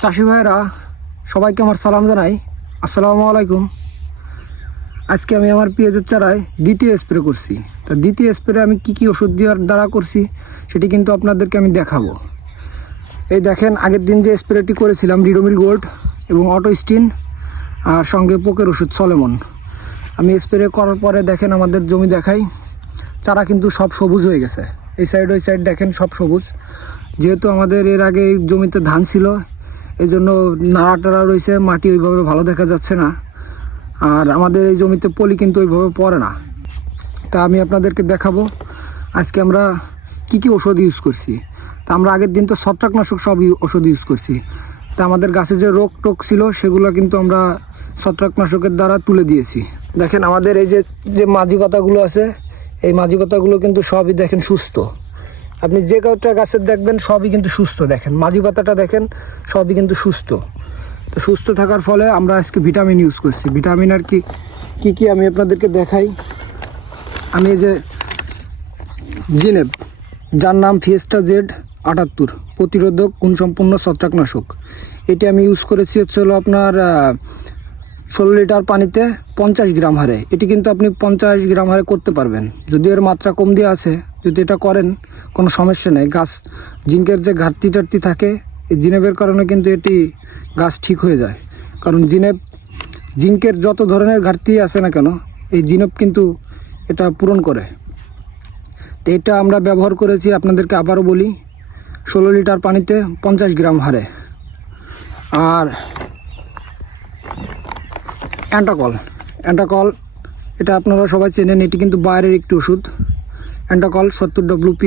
চাষি ভাইরা সবাইকে আমার সালাম জানাই। আসসালামু আলাইকুম। আজকে আমি আমার পেঁয়াজের চারায় দ্বিতীয় স্প্রে করছি। তা দ্বিতীয় স্প্রে আমি কি ওষুধ দেওয়ার দ্বারা করছি সেটি কিন্তু আপনাদেরকে আমি দেখাবো। এই দেখেন, আগের দিন যে স্প্রেটি করেছিলাম রিডোমিল গোল্ড এবং অটোস্টিন আর সঙ্গে পোকের ওষুধ সলেমন, আমি স্প্রে করার পরে দেখেন আমাদের জমি দেখাই, চারা কিন্তু সব সবুজ হয়ে গেছে। এই সাইড ওই সাইড দেখেন সব সবুজ। যেহেতু আমাদের এর আগে জমিতে ধান ছিল, এই জন্য নাড়া টাড়া রয়েছে, মাটি ওইভাবে ভালো দেখা যাচ্ছে না। আর আমাদের এই জমিতে পলি কিন্তু ওইভাবে পড়ে না। তা আমি আপনাদেরকে দেখাবো আজকে আমরা কি ওষুধ ইউজ করছি। তা আমরা আগের দিন তো ছত্রাকনাশক সব ওষুধ ইউজ করছি। তা আমাদের গাছে যে রোগ টোক ছিল সেগুলো কিন্তু আমরা ছত্রাকনাশকের দ্বারা তুলে দিয়েছি। দেখেন আমাদের এই যে মাঝি পাতাগুলো আছে, এই মাঝি পাতাগুলো কিন্তু সবই দেখেন সুস্থ। আপনি যে কয়েকটা গাছের দেখবেন সবই কিন্তু সুস্থ। দেখেন মাঝি পাতাটা দেখেন সবই কিন্তু সুস্থ। তো সুস্থ থাকার ফলে আমরা আজকে ভিটামিন ইউজ করছি। ভিটামিন আর কি আমি আপনাদেরকে দেখাই। আমি এই যে জিনেপ, যার নাম ফিয়েস্টা জেড 78 প্রতিরোধক গুণসম্পন্ন ছত্রাকনাশক, এটি আমি ইউজ করেছি হলো আপনার 16 লিটার পানিতে 50 গ্রাম হারে। এটি কিন্তু আপনি 50 গ্রাম হারে করতে পারবেন। যদি এর মাত্রা কম দিয়ে আছে, যদি এটা করেন কোনো সমস্যা নেই। গাছ জিঙ্কের যে ঘাটতি টাটতি থাকে, এই জিনেপের কারণে কিন্তু এটি গাছ ঠিক হয়ে যায়। কারণ জিঙ্কের যত ধরনের ঘাটতি আছে না কেন, এই জিনেপ কিন্তু এটা পূরণ করে। তো এটা আমরা ব্যবহার করেছি, আপনাদেরকে আবারও বলি, 16 লিটার পানিতে 50 গ্রাম হারে। আর অ্যান্টাকল এটা আপনারা সবাই চেনেন, এটি কিন্তু বাইরের একটি ওষুধ। অ্যান্টাকল 70 WP,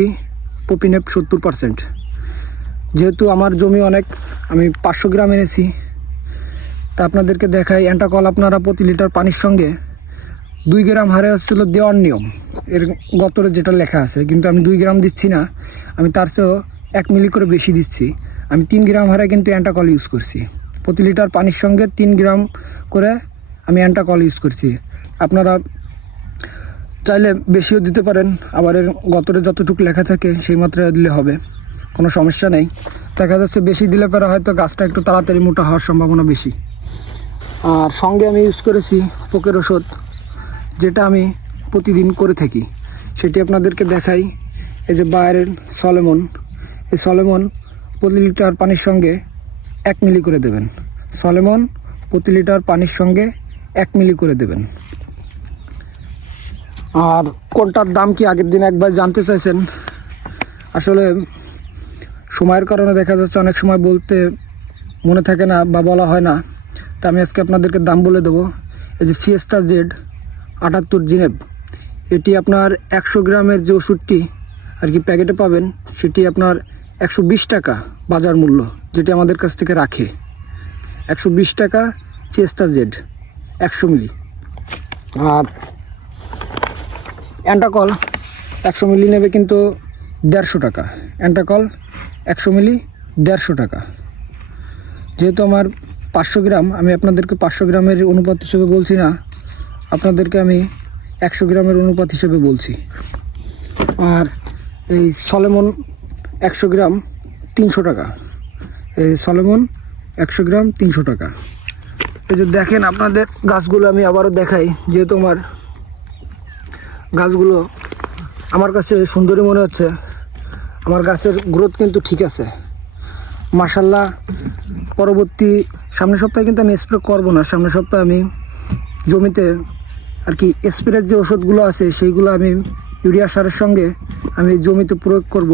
পপিনেপ 70%। যেহেতু আমার জমি অনেক, আমি 500 গ্রাম এনেছি। তা আপনাদেরকে দেখাই, অ্যান্টাকল আপনারা প্রতি লিটার পানির সঙ্গে 2 গ্রাম হারে হচ্ছিল দেওয়ার নিয়ম, এর গতরে যেটা লেখা আছে। কিন্তু আমি 2 গ্রাম দিচ্ছি না, আমি তার চেয়েও 1 মিলি করে বেশি দিচ্ছি। আমি 3 গ্রাম হারে কিন্তু অ্যান্টাকল ইউজ করছি। প্রতি লিটার পানির সঙ্গে 3 গ্রাম করে আমি অ্যান্টাকল ইউজ করছি। আপনারা চাইলে বেশিও দিতে পারেন, আবার এর গতরে যতটুকু লেখা থাকে সেই মাত্রায় দিলে হবে, কোনো সমস্যা নেই। দেখা যাচ্ছে বেশি দিলে পরে হয়তো গাছটা একটু তাড়াতাড়ি মোটা হওয়ার সম্ভাবনা বেশি। আর সঙ্গে আমি ইউজ করেছি পোকের ওষুধ, যেটা আমি প্রতিদিন করে থাকি, সেটি আপনাদেরকে দেখাই। এই যে বাইরের সলেমন, এই সলেমন প্রতি লিটার পানির সঙ্গে 1 মিলি করে দেবেন। সলেমন প্রতি লিটার পানির সঙ্গে 1 মিলি করে দেবেন। আর কোনটার দাম কি আগের দিন একবার জানতে চাইছেন। আসলে সময়ের কারণে দেখা যাচ্ছে অনেক সময় বলতে মনে থাকে না বা বলা হয় না। তা আমি আজকে আপনাদেরকে দাম বলে দেবো। এই যে ফিয়েস্টা জেড 78 জিনেপ, এটি আপনার 100 গ্রামের যে ওষুধটি আর কি প্যাকেটে পাবেন, সেটি আপনার 120 টাকা বাজার মূল্য, যেটি আমাদের কাছ থেকে রাখে। 120 টাকা ফিয়েস্টা জেড 100 মিলি। আর অ্যান্টাকল 100 মিলি নেবে কিন্তু 150 টাকা। অ্যান্টাকল 100 মিলি 150 টাকা। যেহেতু আমার 500 গ্রাম, আমি আপনাদেরকে 500 গ্রামের অনুপাত হিসেবে বলছি না, আপনাদেরকে আমি 100 গ্রামের অনুপাত হিসেবে বলছি। আর এই সলেমন 100 গ্রাম 300 টাকা। এই সলেমন 100 গ্রাম 300 টাকা। এই যে দেখেন আপনাদের গাছগুলো আমি আবারও দেখাই। যেহেতু আমার গাছগুলো আমার কাছে সুন্দরই মনে হচ্ছে, আমার গাছের গ্রোথ কিন্তু ঠিক আছে মাশাআল্লাহ। পরবর্তী সামনের সপ্তাহে কিন্তু আমি স্প্রে করবো না। সামনের সপ্তাহে আমি জমিতে আর কি স্প্রের যে ওষুধগুলো আছে সেইগুলো আমি ইউরিয়া সারের সঙ্গে আমি জমিতে প্রয়োগ করব।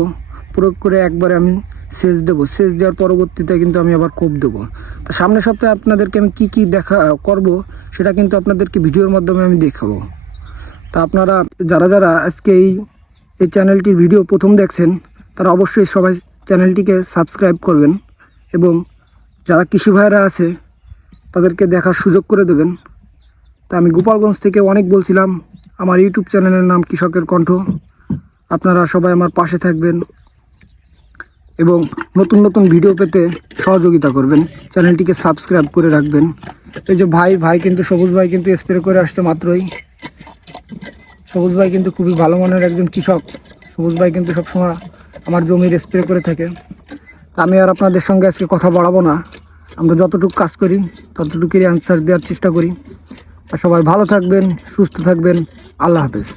প্রয়োগ করে একবারে আমি সেচ দেবো। সেচ দেওয়ার পরবর্তীতে কিন্তু আমি আবার কোপ দেবো। তা সামনের সপ্তাহে আপনাদেরকে আমি কি দেখা করব সেটা কিন্তু আপনাদেরকে ভিডিওর মাধ্যমে আমি দেখাবো। তা আপনারা যারা আজকে এই চ্যানেলটির ভিডিও প্রথম দেখছেন, তারা অবশ্যই সবাই চ্যানেলটিকে সাবস্ক্রাইব করবেন এবং যারা কৃষি ভাইরা আছে তাদেরকে দেখার সুযোগ করে দেবেন। তা আমি গোপালগঞ্জ থেকে অনেক বলছিলাম, আমার ইউটিউব চ্যানেলের নাম কৃষকের কণ্ঠ। আপনারা সবাই আমার পাশে থাকবেন এবং নতুন নতুন ভিডিও পেতে সহযোগিতা করবেন। চ্যানেলটিকে সাবস্ক্রাইব করে রাখবেন। এই যে ভাই কিন্তু সবুজ ভাই কিন্তু স্প্রে করে আসছে মাত্রই। সবুজ ভাই কিন্তু খুবই ভালো মনের একজন কৃষক। সবুজ ভাই কিন্তু সবসময় আমার জমির স্প্রে করে থাকে। আমি আর আপনাদের সঙ্গে আজকে কথা বাড়াবো না, আমরা যতটুকু কাজ করি ততটুকুরই অ্যান্সার দেওয়ার চেষ্টা করি। আর সবাই ভালো থাকবেন, সুস্থ থাকবেন। আল্লাহ হাফেজ।